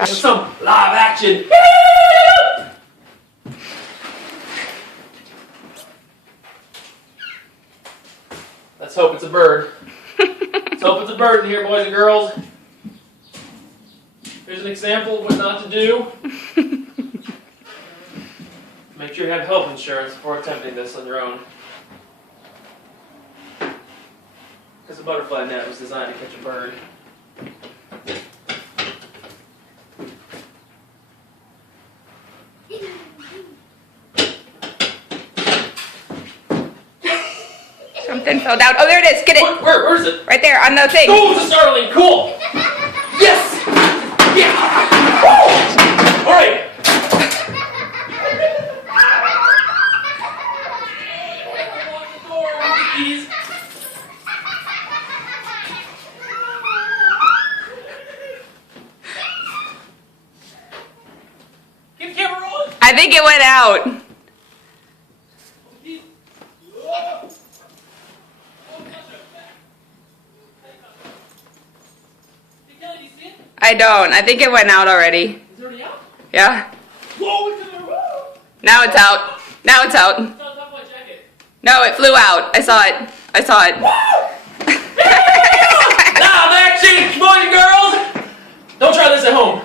With some live action. Let's hope it's a bird. Let's hope it's a bird in here, boys and girls. Here's an example of what not to do. Make sure you have health insurance before attempting this on your own. Because the butterfly net was designed to catch a bird. Something fell down. Oh, there it is. Get it. Where is it? Right there on the thing. Oh, it's a starling. Cool. Yes. Yeah. Woo. All right. Keep the camera rolling. I think it went out. I don't. I think it went out already. Is it already out? Yeah. Whoa, it's in there. Whoa. Now it's out. Now it's out. It's on top of my jacket. No, it flew out. I saw it. I saw it. Now, action, boys and girls. Don't try this at home.